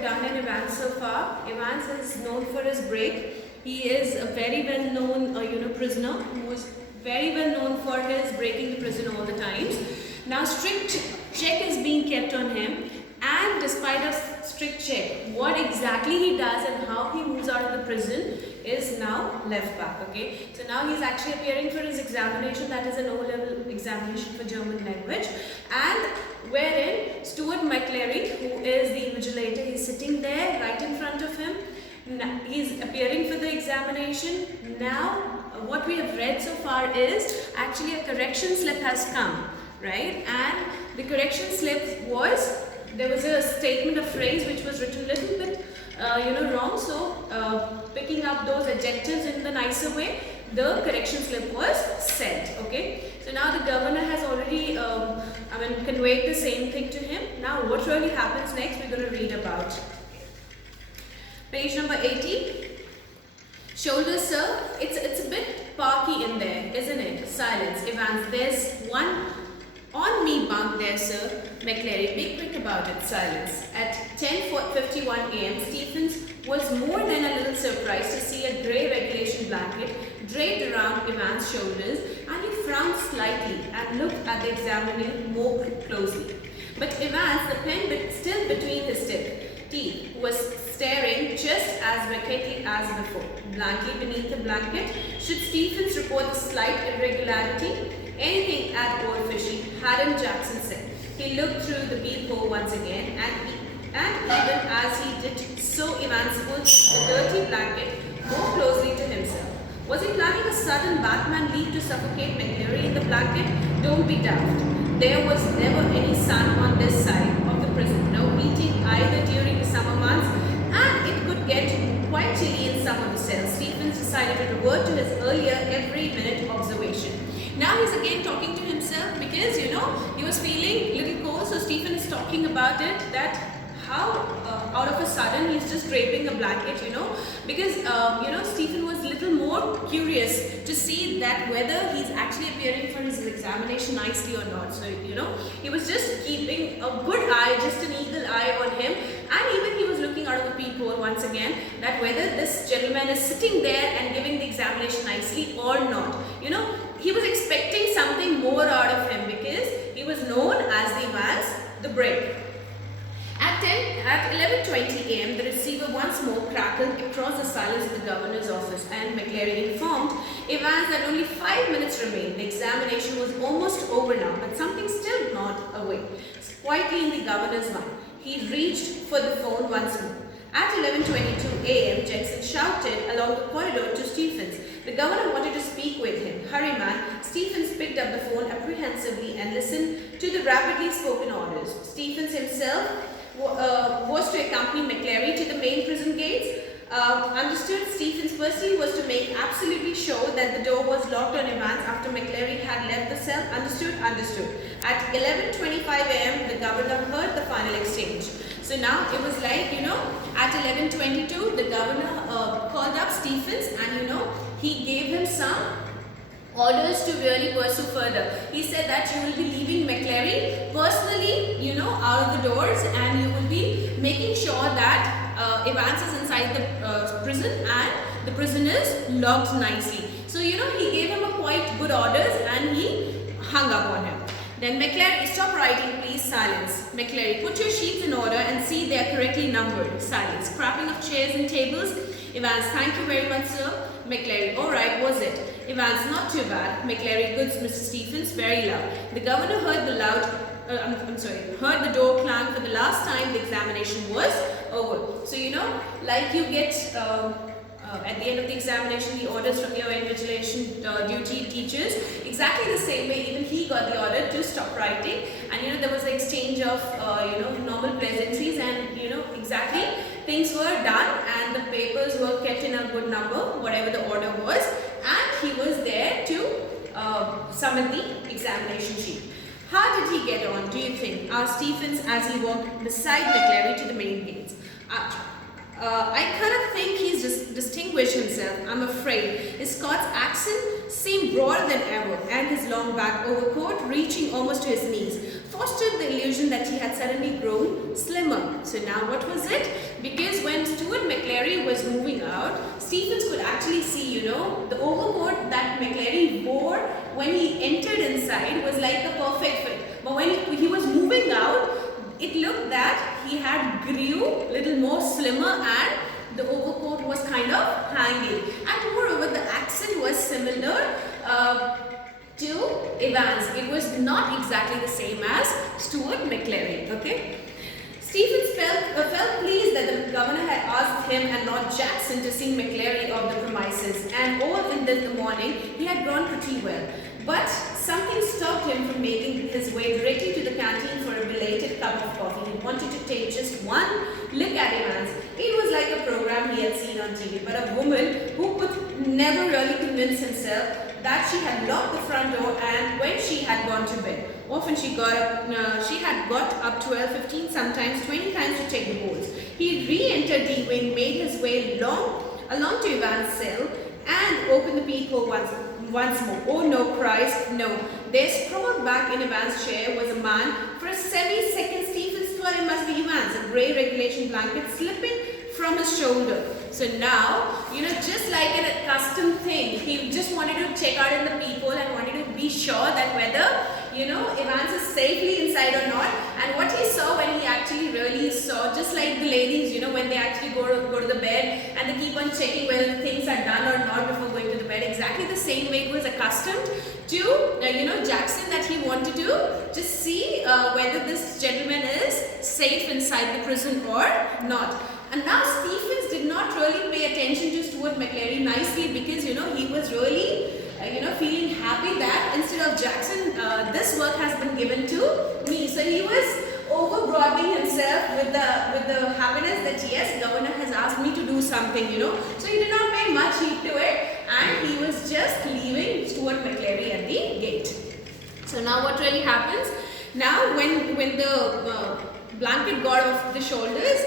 Done in Evans so far. Evans is known for his break. He is a very well known prisoner who is very well known for his breaking the prison all the times. Now strict check is being kept on him, and despite a strict check, what exactly he does and how he moves out of the prison is now left back. Okay, so now he's actually appearing for his examination, that is an O-level examination for German language, and wherein Stuart McClary, who is the invigilator, he's sitting there right in front of him. He's appearing for the examination. Now what we have read so far is actually a correction slip has come, right? And the correction slip was, there was a statement, a phrase which was written a little bit wrong, so picking up those adjectives in the nicer way, the correction slip was sent. Okay, so now the governor has already conveyed the same thing to him. Now what really happens next, we're going to read about. Page number 80. Shoulders, sir. It's a bit parky in there, isn't it? Silence. Evans, there's one on me bunk there, sir. McClary, be quick about it. Silence. At 10:51 a.m., Stephens was more than a little surprised to see a grey regulation blanket draped around Evans' shoulders, and he frowned slightly and looked at the examiner more closely. But Evans, the pen still between his teeth, was staring just as vacantly as before. Blankly beneath the blanket, should Stephens report the slight irregularity, anything at all fishy, hadn't Jackson said. He looked through the peephole once again, and even as he did so, Evans pulled the dirty blanket more closely to himself. Was he planning a sudden Batman leap to suffocate McClary in the blanket? Don't be daft. There was never any sun on this side of the prison, no heating either during the summer months, and it could get quite chilly in some of the cells. Stephens decided to revert to his earlier every minute observation. Now he's again talking to himself because he was feeling a little cold, so Stephen is talking about it, that how out of a sudden he's just draping a blanket, because Stephen was a little more curious to see that whether he's actually appearing for his examination nicely or not. So he was just keeping a good eye, just an eagle eye on him, and even he was looking out of the peephole once again that whether this gentleman is sitting there and giving the examination nicely or not. He was expecting something more out of him because he was known as the Evans the Break. At 11:20 a.m., the receiver once more crackled across the silence of the governor's office, and McClary informed Evans that only 5 minutes remained. The examination was almost over now, but something still gnawed away, quietly in the governor's mind. He reached for the phone once more. At 11:22 a.m., Jackson shouted along the corridor to Stephens. The governor wanted to speak with him. Hurry, man. Stephens picked up the phone apprehensively and listened to the rapidly spoken orders. Stephens himself was to accompany McClary to the main prison gates. Understood. Stephens personally was to make absolutely sure that the door was locked on Evans after McClary had left the cell. Understood. At 11:25 a.m., the governor heard the final exchange. So now it was like, at 11:22, the governor called up Stephens, and he gave him some orders to really pursue further. He said that you will be leaving McClary personally, out of the doors, and you will be making sure that Evans is inside the prison and the prison is locked nicely. So, he gave him a quite good orders, and he hung up on him. Then McClary, stop writing, please. Silence. McClary, put your sheets in order and see they are correctly numbered. Silence. Scrapping of chairs and tables. Evans, thank you very much, sir. McClary, all right, was it? Evans, not too bad. McClary, good, Mr. Stephens, very loud. The governor heard heard the door clang for the last time. The examination was over. So, like you get at the end of the examination, the orders from your invigilation duty teachers, exactly the same way, even he got the order to stop writing, and there was an exchange of normal pleasantries, and exactly things were done, and the papers were kept in a good number, whatever the order was, and he was there to submit the examination sheet. How did he get on, do you think? Asked Stephens as he walked beside McClary to the main gates. I kind of think he's distinguished himself, I'm afraid. His Scots accent seemed broader than ever, and his long back overcoat reaching almost to his knees fostered the illusion that he had suddenly grown slimmer. So now what was it? Because when Stuart McClary was moving out, Stephens could actually see, the overcoat that McClary wore when he entered inside was like the perfect fit. But when he was moving out, it looked that he had grew little more slimmer and the overcoat was kind of hanging. And moreover, the accent was similar to Evans. It was not exactly the same as Stuart McClary. Okay. Stephens felt pleased that the governor had asked him and not Jackson to see McClary of the premises, and all in the morning he had gone pretty well. But something stopped him from making his way directly to the canteen for a belated cup of coffee. He wanted to take just one look at Evans. It was like a program he had seen on TV, but a woman who could never really convince himself that she had locked the front door and when she had gone to bed. Often she had got up 12, 15, sometimes 20 times to take the balls. He re-entered the wing, made his way along to Evans' cell and opened the peephole once more. Oh no, Christ, no. There sprawled back in Evans' chair was a man. For a semi-second, Stephens thought it must be Evans, a grey regulation blanket slipping from his shoulder. So now, just like an accustomed thing, he just wanted to check out in the peephole and wanted to be sure that whether, Evans is safely inside or not. And what he saw when he actually really saw, just like the ladies, when they actually go to the bed and they keep on checking whether the things are done or not before going to the bed, exactly the same way he was accustomed to, Jackson, that he wanted to just see whether this gentleman is safe inside the prison or not. And now Stephens did not really pay attention to Stuart McClary nicely because, he was really, feeling happy that instead of Jackson, this work has been given to me. So he was over-broadening himself with the happiness that yes, governor has asked me to do something, So he did not pay much heed to it and he was just leaving Stuart McClary at the gate. So now what really happens? Now when the blanket got off the shoulders,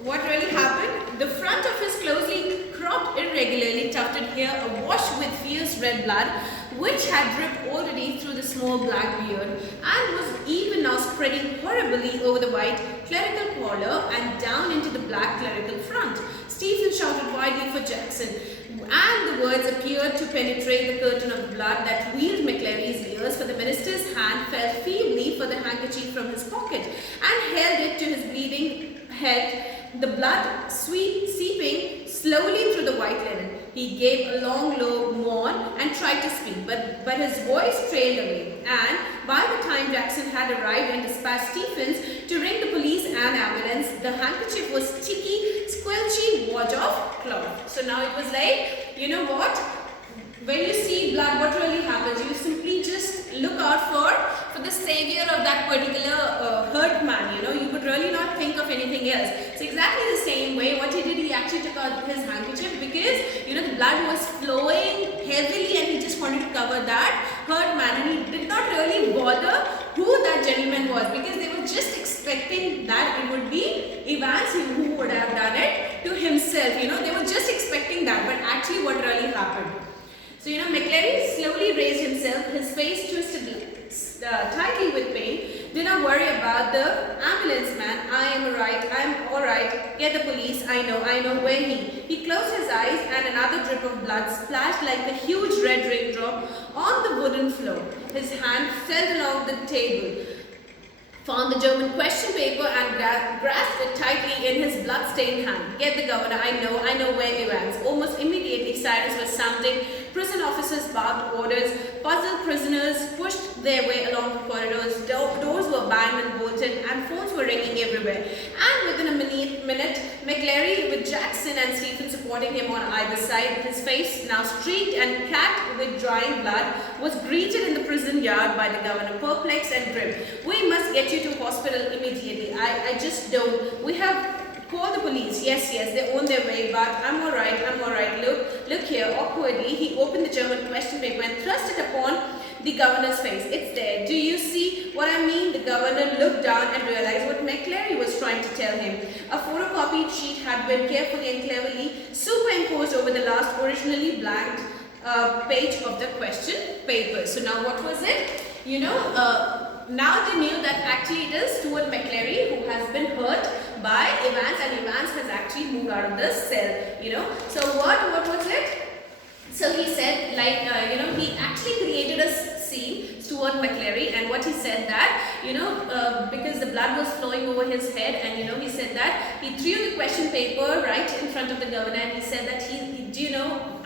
what really happened? The front of his closely cropped, irregularly tufted hair awash with fierce red blood, which had dripped already through the small black beard and was even now spreading horribly over the white clerical collar and down into the black clerical front. Stephens shouted widely for Jackson, and the words appeared to penetrate the curtain of blood that veiled McClary's ears, for the minister's hand felt feebly for the handkerchief from his pocket and held it to his bleeding head, the blood seeping slowly through the white linen. He gave a long, low moan and tried to speak, but his voice trailed away. And by the time Jackson had arrived and dispatched Stephens to ring the police and ambulance, the handkerchief was sticky, squelchy wad of cloth. So now it was like, what? When you see blood, what really happens? You simply just look out for the savior of that particular hurt man. You would really not think of anything else. So exactly the same way, what he did, he actually took out his handkerchief because the blood was flowing heavily, and he just wanted to cover that hurt man. And he did not really bother who that gentleman was because they were just expecting that it would be Evans who would have done it to himself. They were just expecting that, but actually, what really happened? So, McClary slowly raised himself, his face twisted tightly with pain. Do not worry about the ambulance man. I am alright. Get the police. I know where he closed his eyes and another drip of blood splashed like a huge red raindrop on the wooden floor. His hand fell along the table, found the German question paper and grasped it tightly in his blood-stained hand. Get the governor. I know where Evans. Almost immediately, sirens were sounding. Prison officers barked orders. Puzzled prisoners pushed their way along the corridors. Doors were banged and bolted, and phones were ringing everywhere. And within a minute, McClary, with Jackson and Stephens supporting him on either side, his face now streaked and cracked with drying blood, was greeted in the prison yard by the governor, perplexed and grim. We must get you to hospital immediately. I just don't. We have called the police. Yes, they're on their way, but I'm alright. Look here. Awkwardly, he opened the German question paper and thrust it upon the governor's face. It's there. Do you see what I mean? The governor looked down and realized what McClary was trying to tell him. A photocopied sheet had been carefully and cleverly superimposed over the last originally blanked page of the question paper. So now what was it? now they knew that actually it is Stuart McClary who has been hurt by Evans, and Evans has actually moved out of the cell, you know. So what was it? So he said, like, he actually created a scene, Stuart McClary, and what he said that, because the blood was flowing over his head, and he said that he threw the question paper right in front of the governor, and he said that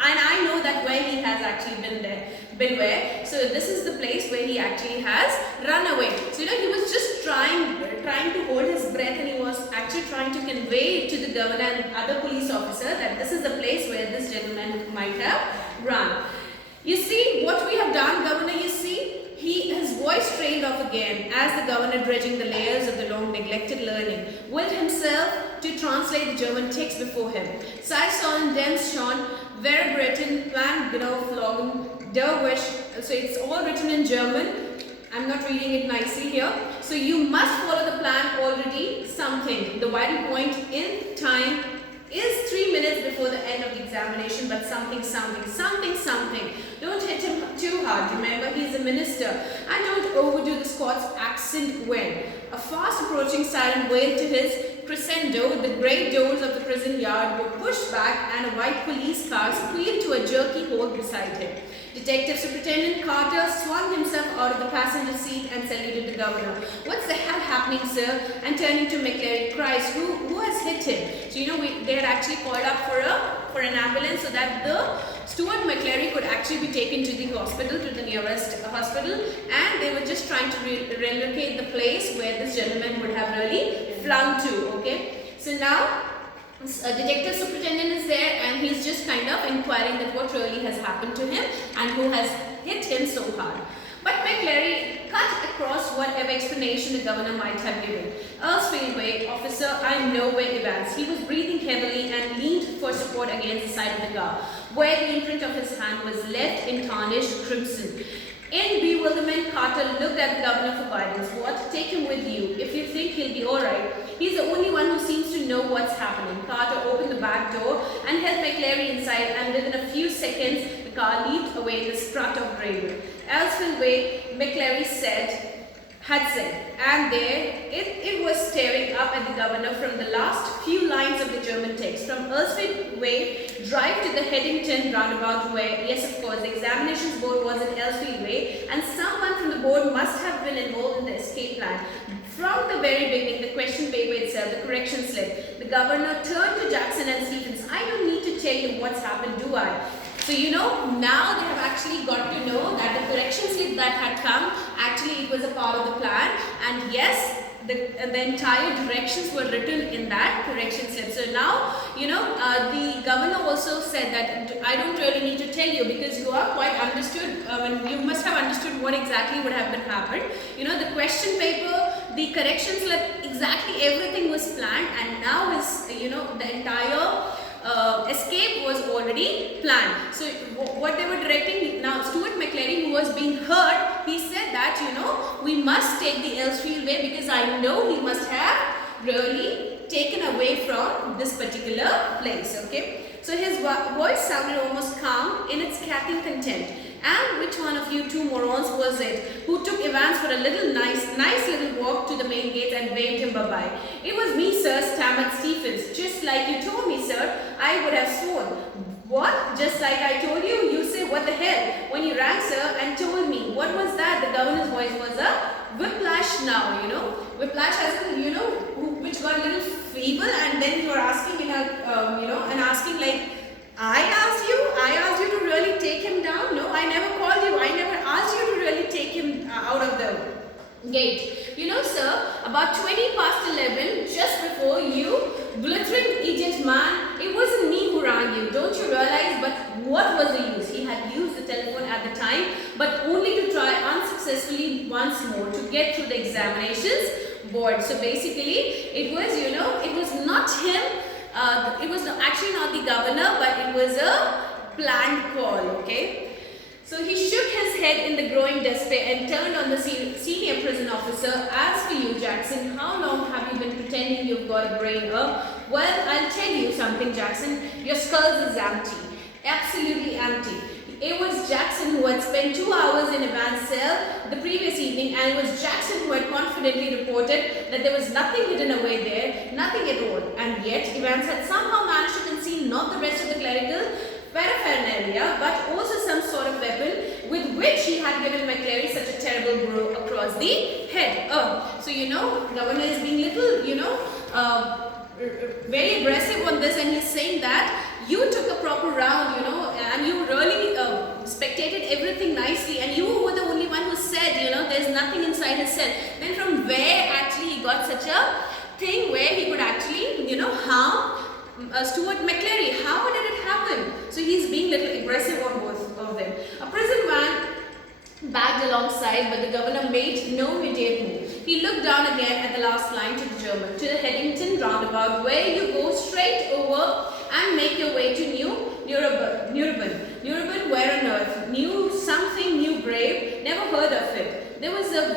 and I know that where he has actually been where. So this is the place where he actually has run away. So he was just trying to hold his breath, and he was actually trying to convey to the governor and other police officer that this is the place where this gentleman might have run. You see what we have done, Governor, you see? His voice trailed off again as the governor, dredging the layers of the long neglected learning, willed himself to translate the German text before him. Sei sollen dem schon Verbreten Plan genau flogen der Wish. So it's all written in German. I'm not reading it nicely here. So you must follow the plan already something. The vital point in time is 3 minutes before the end of the examination, but something. Don't hit him too hard. Remember, he is a minister. And don't overdo the Scots accent when. A fast approaching siren wailed to his crescendo. The great doors of the prison yard were pushed back, and a white police car squealed to a jerky halt beside him. Detective Superintendent Carter swung himself out of the passenger seat and saluted the governor. "What's the hell happening, sir?" And turning to McClary, "Christ, who has hit him?" So they had actually called up for an ambulance so that the Stuart McClary could actually be taken to the hospital, to the nearest hospital, and they were just trying to relocate the place where this gentleman would have really flung to. Okay, so now Detective Superintendent is there, and he's just kind of inquiring that what really has happened to him and who has hit him so hard. But McClary cut across whatever explanation the governor might have given. Earlsfield Way, officer, I know where Evans. He was breathing heavily and leaned for support against the side of the car, where the imprint of his hand was left in tarnished crimson. In bewilderment, Carter looked at the governor for guidance. "What? Take him with you, if you think he'll be alright. He's the only one who seems to know what's happening." Carter opened the back door and helped McClary inside, and within a few seconds, the car leaped away in the strut of gravel. Earlsfield Way, McClary had said, and there it was staring up at the governor from the last few lines of the German text. From Earlsfield Way, drive to the Headington roundabout where, yes, of course, the examinations board was in Earlsfield Way, and someone from the board must have been involved in the escape plan. From the very beginning, the question paper itself, the correction slip, the governor turned to Jackson and Stephens. "I don't need to tell you what's happened, do I?" So now they have actually got to know that the correction slip that had come, actually it was a part of the plan, and yes, the entire directions were written in that correction slip. So now, the governor also said that I don't really need to tell you because you are quite understood, you must have understood what exactly would have been happened. The question paper, the correction slip, exactly everything was planned, and now the entire escape was already planned. So what they were directing now, Stuart McClary, who was being hurt, he said that we must take the Earlsfield Way because I know he must have really taken away from this particular place. Okay, so his voice sounded almost calm in its cackling contempt. "And which one of you two morons was it who took Evans for a nice little walk to the main gate and waved him bye-bye?" "It was me, sir," stammered Stephens. "Just like you told me, sir, I would have sworn." "What? Just like I told you? You say what the hell? When you rang, sir, and told me. What was that?" The governor's voice was a whiplash now, Whiplash as in, which got a little feeble, and then you are asking and asking like, I asked you to really take him down? No, I never called you. I never asked you to really take him out of the gate. Sir, about 20 past 11, just before you, blithering idiot man, it wasn't me who rang you. Don't you realize? But what was the use? He had used the telephone at the time, but only to try unsuccessfully once more to get through the examinations board. So basically, it was not him. It was actually not the governor, but it was a planned call. Okay. So he shook his head in the growing despair and turned on the senior prison officer. "As for you, Jackson, how long have you been pretending you've got a brain? Well, I'll tell you something, Jackson. Your skull is empty. Absolutely empty. It was Jackson who had spent 2 hours in Evans' cell the previous evening, and it was Jackson who had confidently reported that there was nothing hidden away there, nothing at all. And yet, Evans had somehow managed to conceal not the rest of the clerical paraphernalia, but also some sort of weapon with which he had given McClary such a terrible blow across the head. So Governor is being little, very aggressive on this, and he's saying that you took a proper round, and you really spectated everything nicely, and you were the only one who said, there's nothing inside his cell. Then from where actually he got such a thing where he could actually, harm Stuart McClary? How did it happen? So he's being little aggressive on both of them. A prison van bagged alongside, but the governor made no immediate move. He looked down again at the last line to the German, to the Headington roundabout, where you go straight over and make your way to Nuremberg, where on earth? New something, new grave, never heard of it. There was a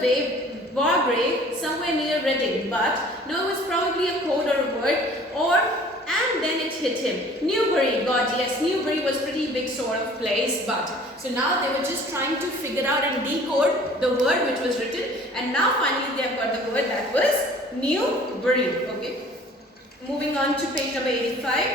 war grave somewhere near Reading, but no, it was probably a code or a word, and then it hit him. Newbury, God, yes, Newbury was pretty big sort of place, but so now they were just trying to figure out and decode the word which was written, and now finally they have got the word that was Newbury. Okay, moving on to page number 85.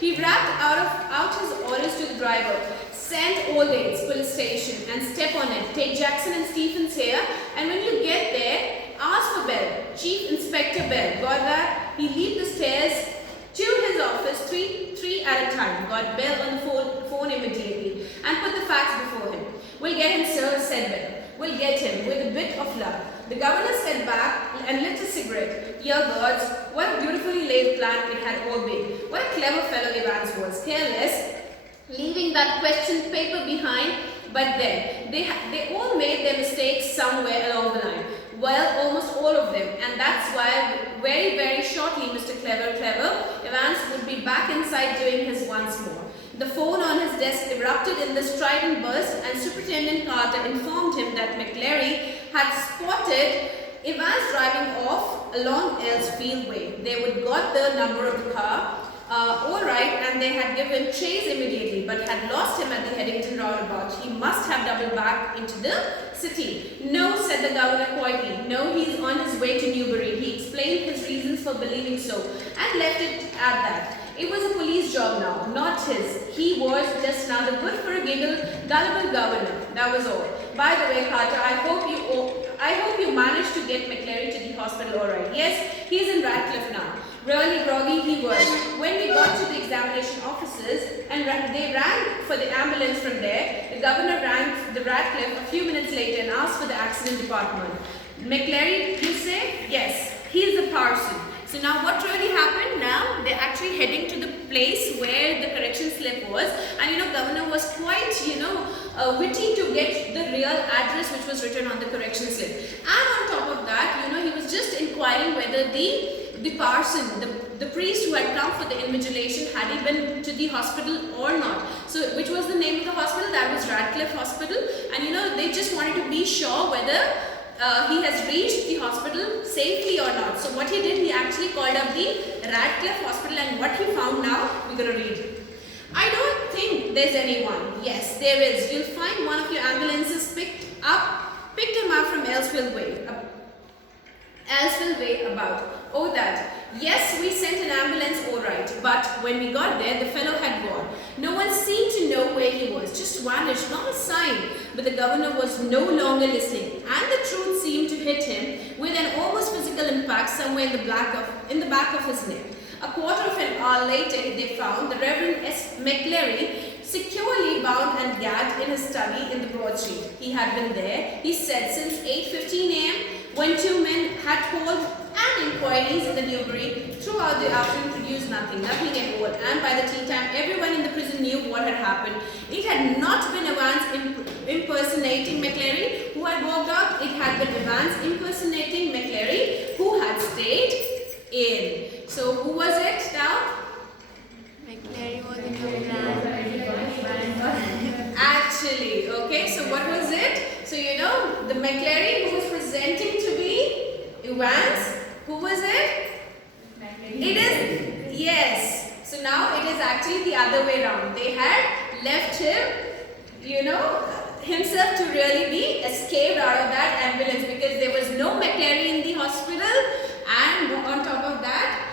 He rapped out his orders to the driver. Send Old Police Station and step on it. Take Jackson and Stephens here, and when you get there, ask for Bell, Chief Inspector Bell. Got that? He leaped the stairs to his office, three at a time. Got Bell on the phone immediately and put the facts before him. We'll get him, sir, said Bell. We'll get him with a bit of luck. The governor sat back and lit a cigarette. Dear gods, what a beautifully laid plan it had all been. What a clever fellow Evans was. Careless, leaving that question paper behind, but then they all made their mistakes somewhere along the line. Well, almost all of them, and that's why very, very shortly Mr. Clever Evans would be back inside doing his once more. The phone on his desk erupted in this strident burst, and Superintendent Carter informed him that McClary had spotted Evans driving off along Elsfield Way. They would got the number of the car, all right, and they had given chase immediately, but had lost him at the Headington roundabout. He must have doubled back into the city. No, said the governor quietly. No, he's on his way to Newbury. He explained his reasons for believing so, and left it at that. It was a police job now, not his. He was just another good for a giggle, gullible governor. That was all. By the way, Carter, I hope you managed to get McClary to the hospital all right. Yes, he's in Radcliffe now. Really groggy he was. When we got to the examination offices and they rang for the ambulance from there, the governor rang the Radcliffe a few minutes later and asked for the accident department. McClary, you say? Yes, he's the parson. So now what really happened? Now they're actually heading to the place where the correction slip was, and governor was quite witty to get the real address which was written on the correction slip. And on top of that, he was just inquiring whether the parson, the priest who had come for the invigilation, had he been to the hospital or not. So which was the name of the hospital? That was Radcliffe Hospital, and they just wanted to be sure whether he has reached the hospital safely or not. So what he did, he actually called up the Radcliffe Hospital, and what he found now, we're going to read. I don't think there's anyone. Yes, there is. You'll find one of your ambulances picked him up from Elsfield Way. About. Oh, that. Yes, we sent an ambulance all right, but when we got there, the fellow had gone. No one seemed to know where he was, just vanished, not a sign. But the governor was no longer listening, and the truth seemed to hit him with an almost physical impact somewhere in the back of his neck. A quarter of an hour later, they found the Reverend S. McClary securely bound and gagged in his study in the Broad Street. He had been there, he said, since 8:15 a.m. when two men had called and inquiries in the Newbury throughout the afternoon produced nothing at all. And by the tea time, everyone in the prison knew what had happened. It had not been Evans impersonating McClary who had walked out. It had been Evans impersonating McClary who had stayed in. So who was it now? McClary was in the plan. Actually, okay, so what was it? So the McClary who was presenting to be Evans, who was it? It is, yes. So now it is actually the other way around. They had left him himself to really be escaped out of that ambulance, because there was no McClary in the hospital, and on top of that,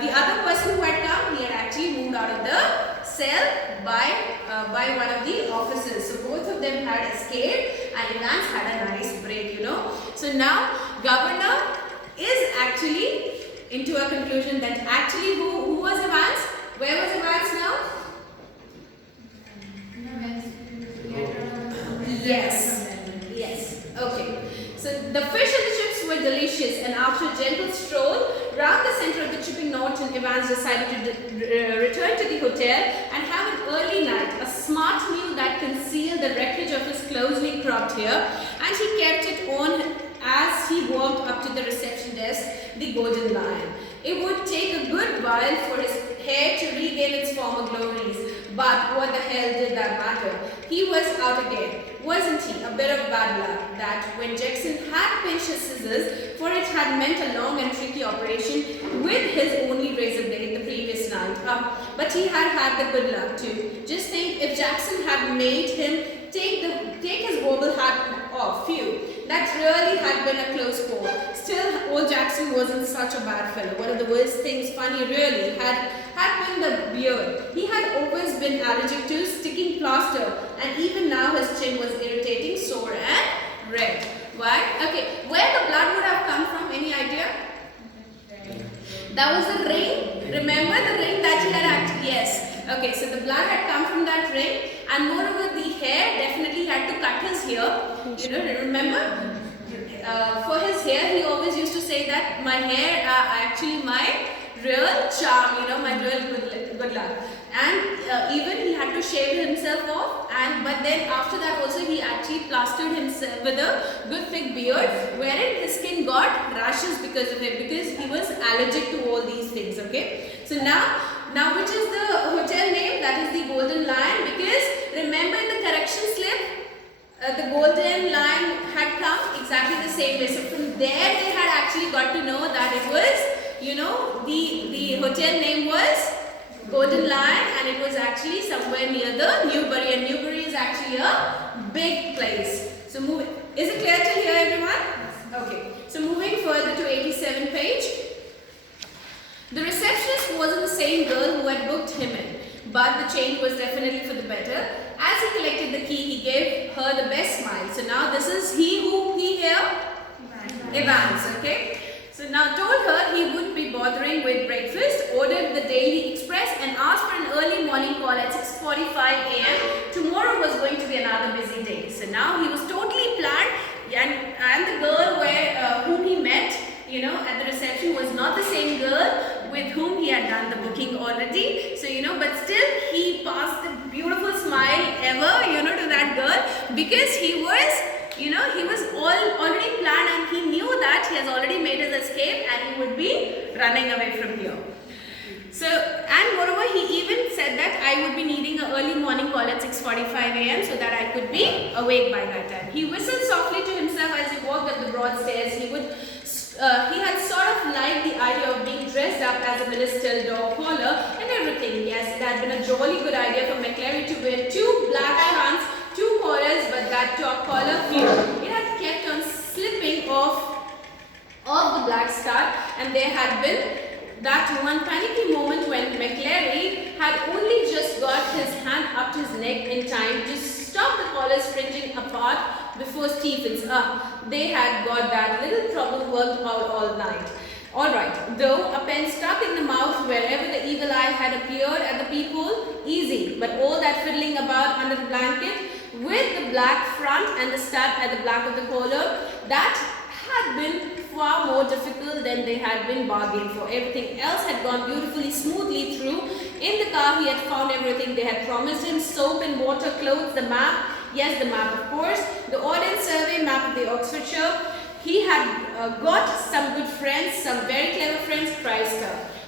the other person who had come, he had actually moved out of the cell by one of the officers. So both of them had escaped, and Evans had a nice break, So now Governor is actually into a conclusion that actually who was Evans? Where was Evans now? Yes. Okay. So the fish and the chips were delicious, and after a gentle stroll round the center of the Chipping Norton, Evans decided to return to the hotel and have an early night, a smart meal that concealed the wreckage of his closely cropped hair, and he kept it on as he walked up to the reception desk, the Golden Lion. It would take a good while for his hair to regain its former glories, but what the hell did that matter? He was out again, wasn't he? A bit of bad luck that when Jackson had pinched his scissors, for it had meant a long and tricky operation with his only razor blade the previous night. But he had had the good luck too. Just think, if Jackson had made him take his bobble hat off, phew, that really had been a close call. Still, old Jackson wasn't such a bad fellow. One of the worst things, funny really, had been the beard. He had always been allergic to sticking plaster, and even now his chin was irritating, sore and red. Why? Okay, where the blood would have come from, any idea? That was the ring. Remember the ring that he had acted? Yes. Okay, so the blood had come from that ring, and moreover the hair definitely had to cut his hair. Remember? For his hair, he always used to say that my hair are actually my real charm, my real good luck. And even he had to shave himself off, but then after that also he actually plastered himself with a good thick beard, wherein his skin got rashes because of it, because he was allergic to all these things. Okay, so now which is the hotel name? That is the Golden Lion, because remember in the correction slip, the Golden Lion had come exactly the same way. So from there they had actually got to know that it was, the hotel name was Golden Lion, and it was actually somewhere near the Newbury, and Newbury is actually a big place. So is it clear till here, everyone? Okay. So moving further to 87 page. The receptionist wasn't the same girl who had booked him in, but the change was definitely for the better. As he collected the key, he gave her the best smile. So now this is he here? Evans, okay? So now told her he wouldn't be bothering with breakfast, ordered the Daily Express, and asked for an early morning call at 6:45 a.m. Tomorrow was going to be another busy day. So now he was totally planned, and the girl whom he met, at the reception was not the same girl with whom he had done the booking already. So, but still he passed the beautiful smile ever, to that girl, because he was, he was already planned, and he knew that he has already made his escape and he would be running away from here. So, and moreover, he even said that I would be needing an early morning call at 6:45 a.m. so that I could be awake by that time. He whistled softly to himself as he walked up the broad stairs. He had sort of liked the idea of being dressed up as a ministerial dog collar and everything. Yes, it had been a jolly good idea for McClary to wear 2 black shawls, 2 collars, but that dog collar few. It had kept on slipping off the black star, and there had been that one panicky moment when McClary had only just got his hand up to his neck in time to stop the collars springing apart before Stephens. They had got that little problem worked out all night. Alright, though a pen stuck in the mouth wherever the evil eye had appeared at the peephole, easy, but all that fiddling about under the blanket with the black front and the stud at the back of the collar, that had been far more difficult than they had been bargained for. Everything else had gone beautifully smoothly through. In the car he had found everything they had promised him: soap and water, clothes, the map, yes, the map of course, the Ordnance Survey map of the Oxfordshire. He had got some good friends, some very clever friends, Christ.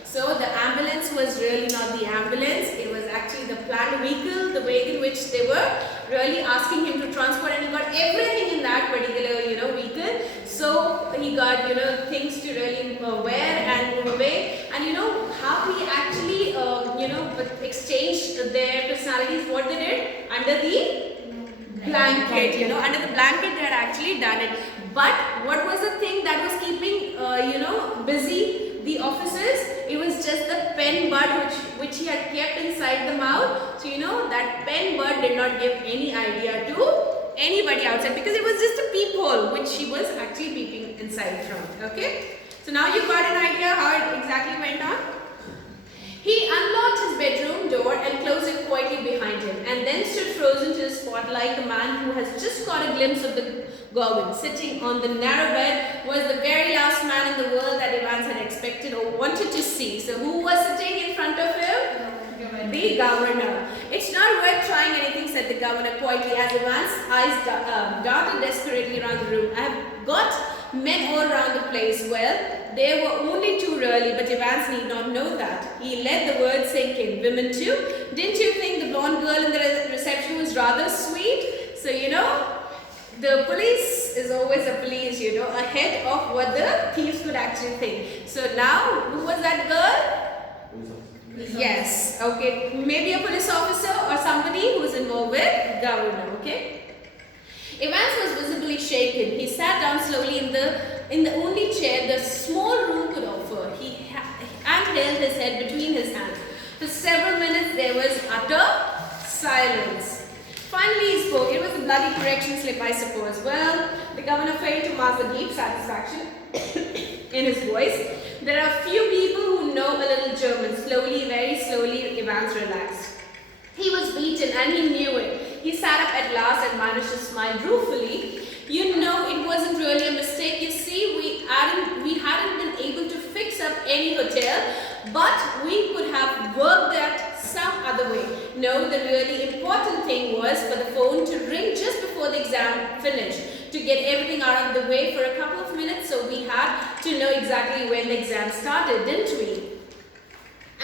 So the ambulance was really not the ambulance, it was actually the planned vehicle, the way in which they were really asking him to transport, and he got everything in that particular, vehicle. So he got, things to really wear and move away, and how he actually, exchanged their personalities, what they did under the blanket, you know, under the blanket they had actually done it. But what was the thing that was keeping, busy the officers? It was just the pen bud which he had kept inside the mouth. So, that pen bud did not give any idea to anybody outside, because it was just a peephole which she was actually peeping inside from. Okay, so now you got an idea how it exactly went on. He unlocked his bedroom door and closed it quietly behind him, and then stood frozen to the spot like a man who has just caught a glimpse of the Goblin. Sitting on the narrow bed was the very last man in the world that Evans had expected or wanted to see. So who was sitting in front of him? The governor. It's not worth trying anything, said the governor quietly as Evans' eyes darted desperately around the room. I have got men all around the place. Well, there were only two really, but Evans need not know that. He let the words sink in. Women too? Didn't you think the blonde girl in the reception was rather sweet? So, the police is always a police, ahead of what the thieves could actually think. So now, who was that girl? Yes, okay, maybe a police officer or somebody who's involved with governor, okay? Evans was visibly shaken. He sat down slowly in the only chair the small room could offer. And held his head between his hands. For several minutes there was utter silence. Finally he spoke. It was a bloody correction slip, I suppose. Well, the governor failed to mask the deep satisfaction in his voice. There are few people who know a little German. Slowly, very slowly, Evans relaxed. He was beaten and he knew it. He sat up at last and managed to smile ruefully. It wasn't really a mistake. You see, we hadn't been able to fix up any hotel, but we could have worked that some other way. No, the really important thing was for the phone to ring just before the exam finished, to get everything out of the way for a couple of minutes, so we had to know exactly when the exam started, didn't we?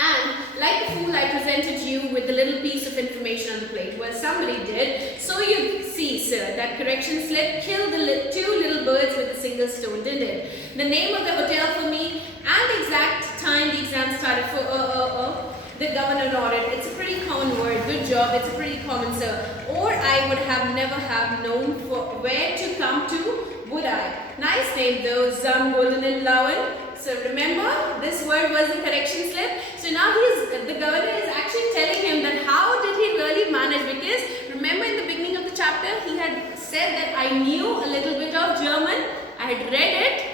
And like a fool, I presented you with a little piece of information on the plate. Well, somebody did. So you see, sir, that correction slip killed the two little birds with a single stone, didn't it? The name of the hotel for me and the exact time the exam started for The governor nodded. It's a pretty common word. Good job. It's a pretty common, sir. Or I would have never have known where to come to, would I? Nice name though, Zum Golden and Blauen. So remember, this word was a correction slip. So now the governor is actually telling him that how did he really manage, because remember in the beginning of the chapter, he had said that I knew a little bit of German. I had read it.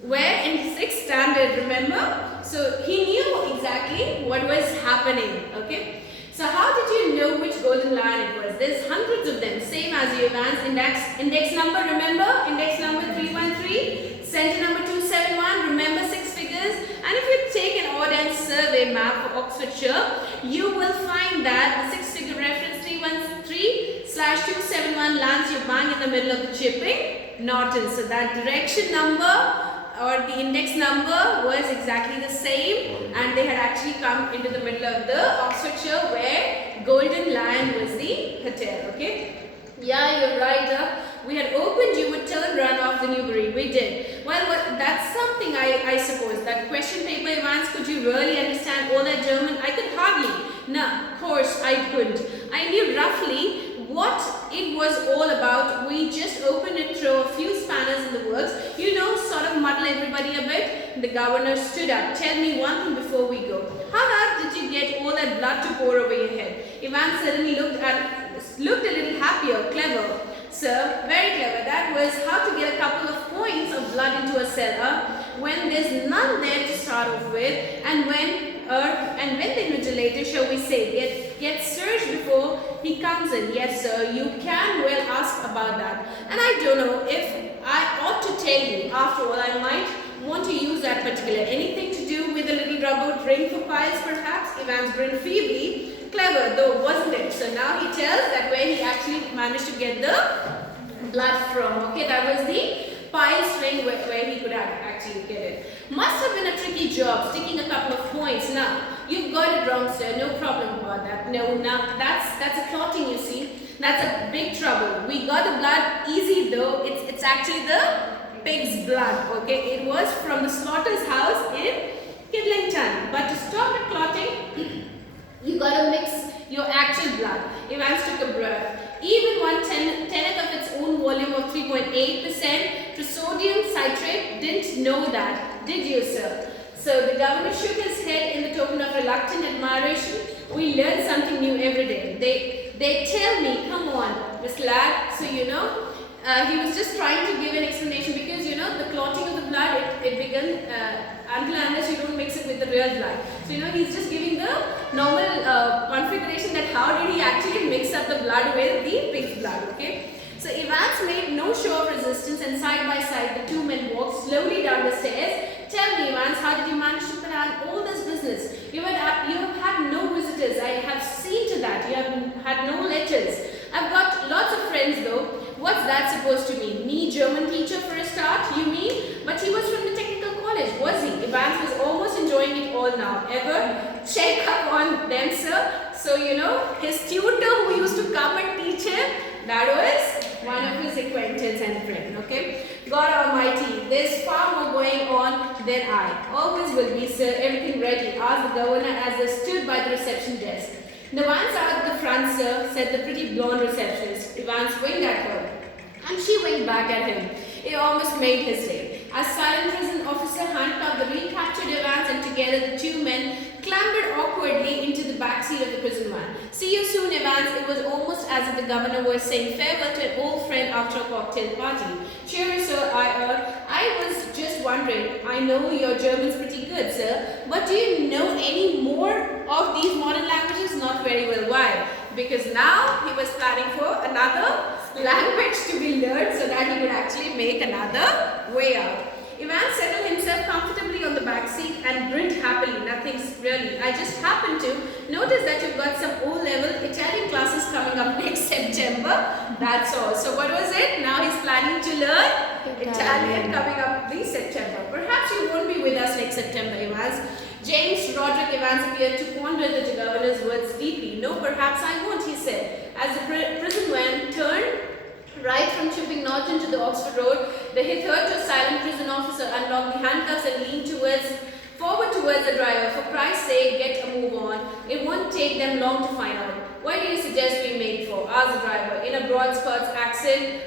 Where? In 6th standard, remember? So he knew exactly what was happening, okay? So how did you know which golden lion it was? There's hundreds of them, same as your Evans index number, remember? Index number 313, center number 271, remember 6 figures? And if you take an odd end survey map for Oxfordshire, you will find that the 6-figure reference 313/271 lands you bang in the middle of the chipping Norton. So that direction number or the index number was exactly the same, and they had actually come into the middle of the Oxfordshire where Golden Lion was the hotel, okay? Yeah, you're right. We had opened, you would turn run off the Newbury. We did. Well, that's something I suppose. That question paper, Evans, could you really understand all that German? I could hardly. No, of course I couldn't. I knew roughly what it was all about. We just opened it, throw a few spanners in the works, sort of muddle everybody a bit. The governor stood up. Tell me one thing before we go. How hard did you get all that blood to pour over your head? Evans suddenly looked a little happier. Clever, sir, very clever. That was how to get a couple of points of blood into a cellar when there's none there to start off with, and when the invigilator, shall we say, gets searched before he comes in. Yes, sir, you can well ask about that. And I don't know if I ought to tell you. After all, I might want to use that particular. Anything to do with a little rubber ring for piles, perhaps? Evans grinned feebly. Clever, though, wasn't it? So now he tells that where he actually managed to get the blood from. Okay, that was the piles ring where he could actually get it. Must have been a tricky job, sticking a couple of points. Now, you've got it wrong, sir. No problem about that. No, now that's a clotting, you see. That's a big trouble. We got the blood easy though. It's actually the pig's blood. Okay, it was from the slaughter's house in Kidlington. But to stop the clotting, you got to mix your actual blood. Evans took a breath. even won 10th of its own volume of 3.8% to sodium citrate. Didn't know that, did you, sir? So the governor shook his head in the token of reluctant admiration. We learn something new every day. They tell me, come on, Miss Lad. So he was just trying to give an explanation because the clotting of the blood it began unless you don't mix it with the real blood. So he's just giving the normal configuration that how did he actually mix up the blood with the pig's blood. Okay. So Evans made no show of resistance, and side by side the two men walked slowly down the stairs. Tell me, Evans, how did you manage to plan all this business? You have had no visitors. I have seen to that. You have had no letters. I've got lots of friends though. What's that supposed to mean? Me, German teacher for a start, you mean? But he was from the technical college, was he? Evans was almost enjoying it all now. Ever check up on them, sir? So his tutor who used to come and teach him, that was one of his acquaintance and friend. Okay. God Almighty, there's far more going on than I. Always will be, sir. Everything ready, asked the governor as they stood by the reception desk. The one's out at the front, sir, said the pretty blonde receptionist. Evans winked at her, and she winked back at him. It almost made his day. As silent prison officer handcuffed the recaptured Evans, and together the two men clambered awkwardly into the back seat of the prison van. See you soon, Evans. It was almost as if the governor was saying farewell to an old friend after a cocktail party. Cheers, sir. I was just wondering. I know your German's pretty good, sir, but do you know any more of these modern languages? Not very well. Why? Because now he was planning for another language to be learned so that he could actually make another way out. Evans settled himself comfortably on the back seat and grinned happily. Nothing's really. I just happened to notice that you've got some O-level Italian classes coming up next September. That's all. So what was it? Now he's planning to learn Italian coming up this September. Perhaps you won't be with us next September, Evans. James Roderick Evans appeared to ponder the governor's words deeply. No, perhaps I won't, he said. As the prison van turned right from Chipping Norton to the Oxford Road, the hitherto silent prison officer unlocked the handcuffs and leaned forward towards the driver. For Christ's sake, get a move on. It won't take them long to find out. What do you suggest we make for? Asked the driver in a broad Scots accent.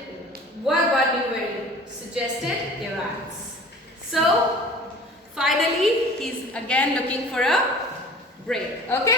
What about Newberry? Suggested Evans. So, finally, he's again looking for a break. Okay?